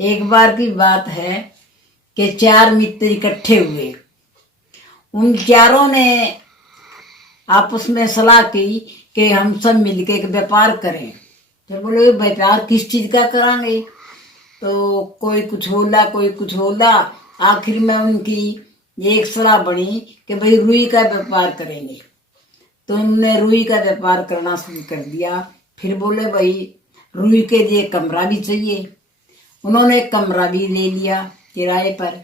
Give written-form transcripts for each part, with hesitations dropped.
एक बार की बात है कि चार मित्र इकट्ठे हुए। उन चारों ने आपस में सलाह की कि हम सब मिलके एक व्यापार करें। तो बोले व्यापार किस चीज का करांगे? तो कोई कुछ बोला, कोई कुछ बोला। आखिर में उनकी एक सलाह बनी कि भाई रुई का व्यापार करेंगे। तो उन्होंने रुई का व्यापार करना शुरू कर दिया। फिर बोले भाई रुई के लिए कमरा भी चाहिए। उन्होंने एक कमरा भी ले लिया किराए पर।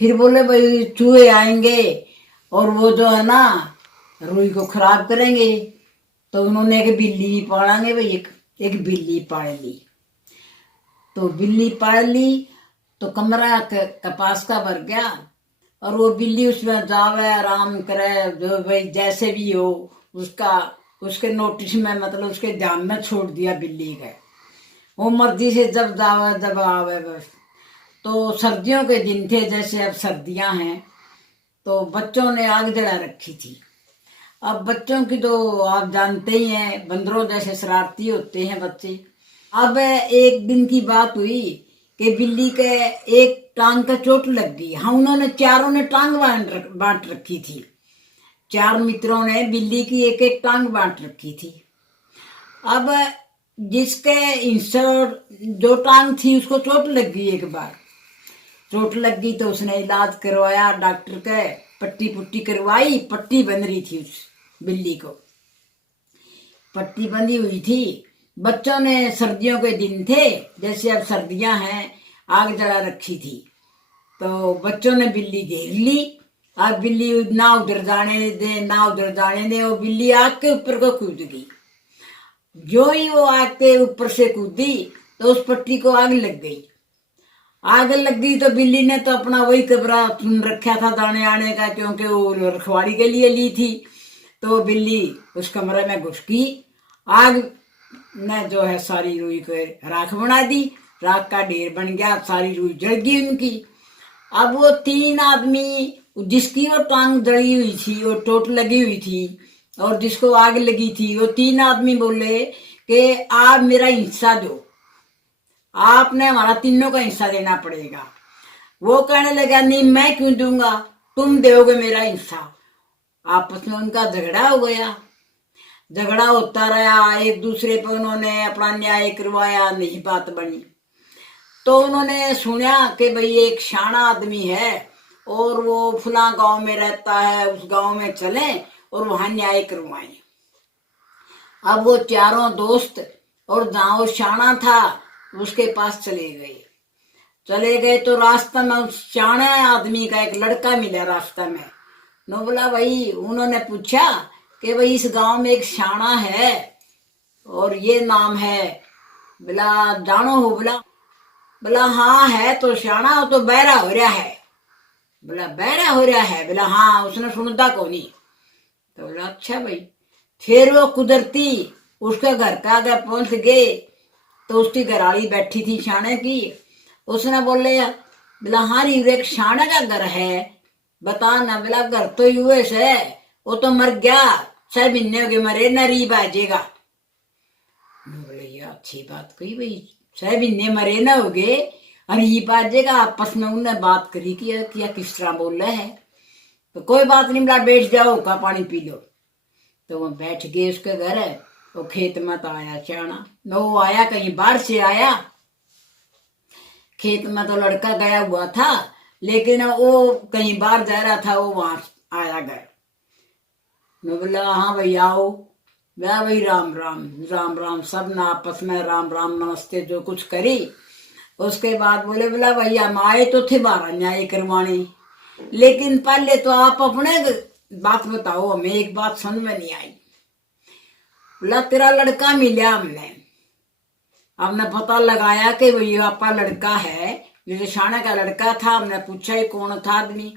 फिर बोले भाई चूहे आएंगे और वो जो है ना रुई को खराब करेंगे। तो उन्होंने एक बिल्ली भी पालेंगे भाई, एक बिल्ली पाल ली। तो बिल्ली पाल ली तो कमरा कपास का भर गया और वो बिल्ली उसमें जावे आराम करे, जो भाई जैसे भी हो उसका उसके नोटिस में मतलब उसके ध्यान में छोड़ दिया बिल्ली के। वो मर्जी से जब जावे जब आवे बस। तो सर्दियों के दिन थे, जैसे अब सर्दियां हैं, तो बच्चों ने आग जला रखी थी। अब बच्चों की तो आप जानते ही हैं, बंदरों जैसे शरारती होते हैं बच्चे। अब एक दिन की बात हुई कि बिल्ली के एक टांग का चोट लग गई। हाँ, उन्होंने चारों ने टांग बांट रखी थी। चार मित्रों ने बिल्ली की एक एक टांग बांट रखी थी। अब जिसके इंसर जो टांग थी उसको चोट लग गई। एक बार चोट लग गई तो उसने इलाज करवाया डॉक्टर के, पट्टी पुट्टी करवाई। पट्टी बन रही थी उस बिल्ली को, पट्टी बंधी हुई थी। बच्चों ने सर्दियों के दिन थे, जैसे अब सर्दियां हैं, आग जला रखी थी। तो बच्चों ने बिल्ली घेर ली। अब बिल्ली ना उधर जाने दे ना उधर जाने दे, वो बिल्ली आग के ऊपर को कूद गई। जो ही वो आग के ऊपर से कूदी तो उस पट्टी को आग लग गई। आग लग गई तो बिल्ली ने तो अपना वही कमरा चुन रखा था जाने आने का, क्योंकि वो रखवाड़ी के लिए ली थी। तो बिल्ली उस कमरे में घुस गई। आग ने जो है सारी रुई को राख बना दी। राख का ढेर बन गया, सारी रुई जल गई उनकी। अब वो तीन आदमी, जिसकी वो टांग जली हुई थी, वो चोट लगी हुई थी, और जिसको आग लगी थी, वो तीन आदमी बोले कि आप मेरा हिस्सा दो, आपने हमारा तीनों का हिस्सा देना पड़ेगा। वो कहने लगा नहीं मैं क्यों दूंगा, तुम दोगे मेरा हिस्सा। आपस में उनका झगड़ा हो गया। झगड़ा होता रहा, एक दूसरे पे उन्होंने अपना न्याय करवाया, नहीं बात बनी। तो उन्होंने सुना कि भाई एक शाना आदमी है और वो फला गांव में रहता है, उस गांव में चले और वहां न्याय करवाएं। अब वो चारों दोस्त और जहां वो शाना था उसके पास चले गए तो रास्ते में उस शाना आदमी का एक लड़का मिला रास्ते में। नो बोला भाई, उन्होंने पूछा कि भाई इस गांव में एक शाना है और ये नाम है, बोला जानो हो? बोला हाँ है तो शाना, हो तो बहरा हो रहा है। बोला बहरा हो रहा है? बोला हाँ, उसने सुनता को नहीं। तो बोला अच्छा भाई। फिर वो कुदरती उसके घर का आगे पहुंच गए तो उसकी घरवाली बैठी थी शाने की। उसने बोला हाँ री एक शाने का घर है, बता ना। बोला घर तो यूएस है, वो तो मर गया, 6 महीने हो गए मरे, न री बाजेगा। बोले ये अच्छी बात कही भाई, 6 महीने मरे न हो गए और ये बाजेगा। आपस में उन्हें बात करी किया किस तरह बोल रहे है। तो कोई बात नहीं, बोला बैठ जाओ का पानी पी लो। तो वो बैठ गए उसके घर है। वो खेत में तो आया चाणा, वो आया कहीं बाहर से आया। खेत में तो लड़का गया हुआ था, लेकिन वो कहीं बाहर जा रहा था, वो वहां आया घर। मैं बोला हाँ भाई आओ। बोला भाई राम राम। राम राम, सब ना आपस में राम राम नमस्ते जो कुछ करी। उसके बाद बोला भाई हम आए तो थे बारह न्याय करवाने, लेकिन पहले तो आप अपने बात बताओ, हमें एक बात समझ में नहीं आई। बोला तेरा लड़का मिला हमने पता लगाया कि भाई आपका लड़का है, जैसे शाना का लड़का था। हमने पूछा ये कौन था आदमी,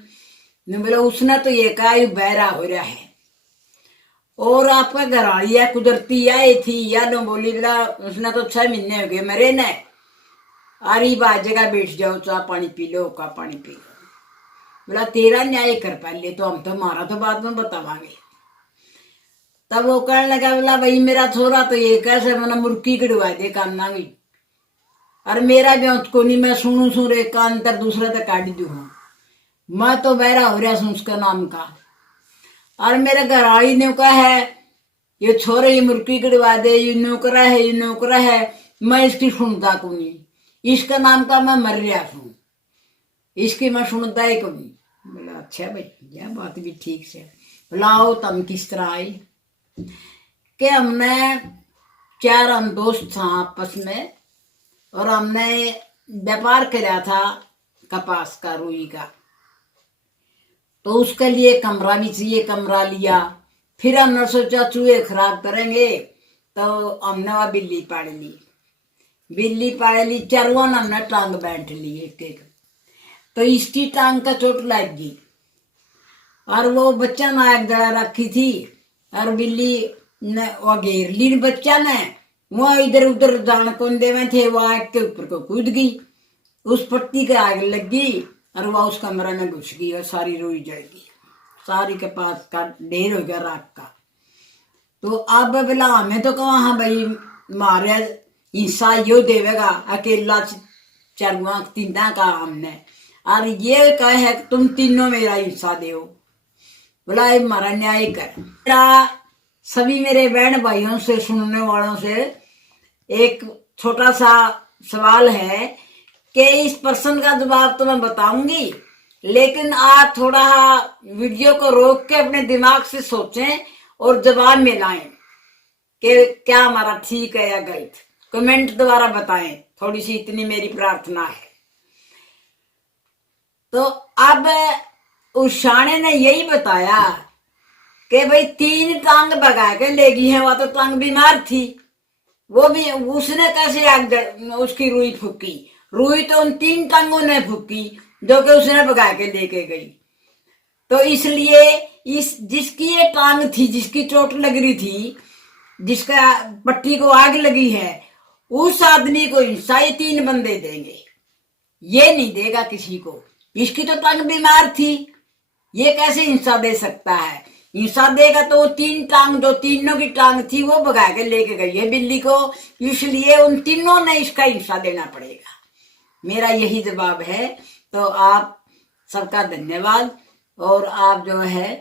ने बोला उसने तो ये कहा ये बहरा हो रहा है और आपका घरवाली है कुदरती आई थी या नो बोली। बोला उसने तो 6 महीने हो गए मरे न। अरे बात जगह बैठ जाओ, चाह पानी पी लो, का पानी पी लो। बोला तेरा न्याय कर पहले, तो हम तो हमारा तो बाद में बतावांगे। तब वो कहने लगा, बोला भाई मेरा छोरा तो ये कैसे मैंने मुर्गी कटवा दे काना की। और मेरा भी उसको नहीं, मैं सुनू सुन रे का अंतर दूसरा तक काट दू हूँ। मैं तो बहरा हो रहा सुन उसका नाम का। और मेरे घर वाली ने कहा है ये छोरे ये मुर्गी गिरवा दे, ये नौकरा है, ये नौकरा है। मैं इसकी सुनता को नहीं, इसका नाम का मैं मर रहा हूँ, इसकी मैं सुनता ही को नहीं। बोला अच्छा भाई, यह बात भी ठीक से। बुलाओ तुम किस तरह आई कि हमने 4 हम दोस्त था आपस में, और हमने व्यापार कराया था कपास का, रुई का। तो उसके लिए कमरा भी चाहिए, कमरा लिया। फिर हमने सोचा चूहे खराब करेंगे, तो हमने वह बिल्ली पाड़ ली। बिल्ली पाड़ ली, चरवन हमने टांग बैठ ली एक एक। तो इसकी टांग का चोट लग गई, और वो बच्चा ना एक जगह रखी थी, और बिल्ली ने वो घेर ली बच्चा ने। वो इधर उधर जान कोंदे में थे, वो आग के ऊपर को कूद गई, उस पट्टी के आग लग गई, और वह उस कमरे में घुस गई, और सारी रुई जल गई, सारी के पास का ढेर हो गया राख का। तो अब बोला हमें तो कहा हाँ भाई मारे हिस्सा यो देवेगा, अकेला चरवा तीना का हमने, और ये कहे है तुम तीनों मेरा हिस्सा दो। बोला ये हमारा न्याय कर। मेरा सभी मेरे बहन भाइयों से, सुनने वालों से एक छोटा सा सवाल है कि इस प्रश्न का जवाब तो मैं बताऊंगी, लेकिन आप थोड़ा वीडियो को रोक के अपने दिमाग से सोचें और जवाब में लाएं कि क्या हमारा ठीक है या गलत। कमेंट द्वारा बताएं, थोड़ी सी इतनी मेरी प्रार्थना है। तो अब उस शाणे ने यही बताया कि भाई 3 टांग भगा के ले गई है, वह तो टांग बीमार थी, वो भी उसने कैसे आग उसकी रुई फूकी। रुई तो उन 3 टांगों ने फूकी जो कि उसने भगा के लेके गई। तो इसलिए इस जिसकी ये टांग थी, जिसकी चोट लग रही थी, जिसका पट्टी को आग लगी है, उस आदमी को हिस्सा ये 3 बंदे देंगे, ये नहीं देगा किसी को। इसकी तो टांग बीमार थी, ये कैसे हिस्सा दे सकता है? हिस्सा देगा तो वो 3 टांग, जो तीनों की टांग थी, वो भगा के लेके गई है बिल्ली को, इसलिए उन तीनों ने इसका हिस्सा देना पड़ेगा। मेरा यही जवाब है। तो आप सबका धन्यवाद। और आप जो है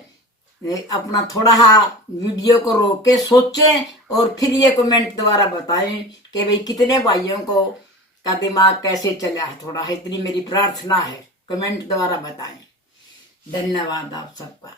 अपना थोड़ा वीडियो को रोक के सोचें, और फिर ये कमेंट द्वारा बताएं कि भाई कितने भाइयों को का दिमाग कैसे चला है। थोड़ा है, इतनी मेरी प्रार्थना है, कमेंट द्वारा बताएं। धन्यवाद आप सबका।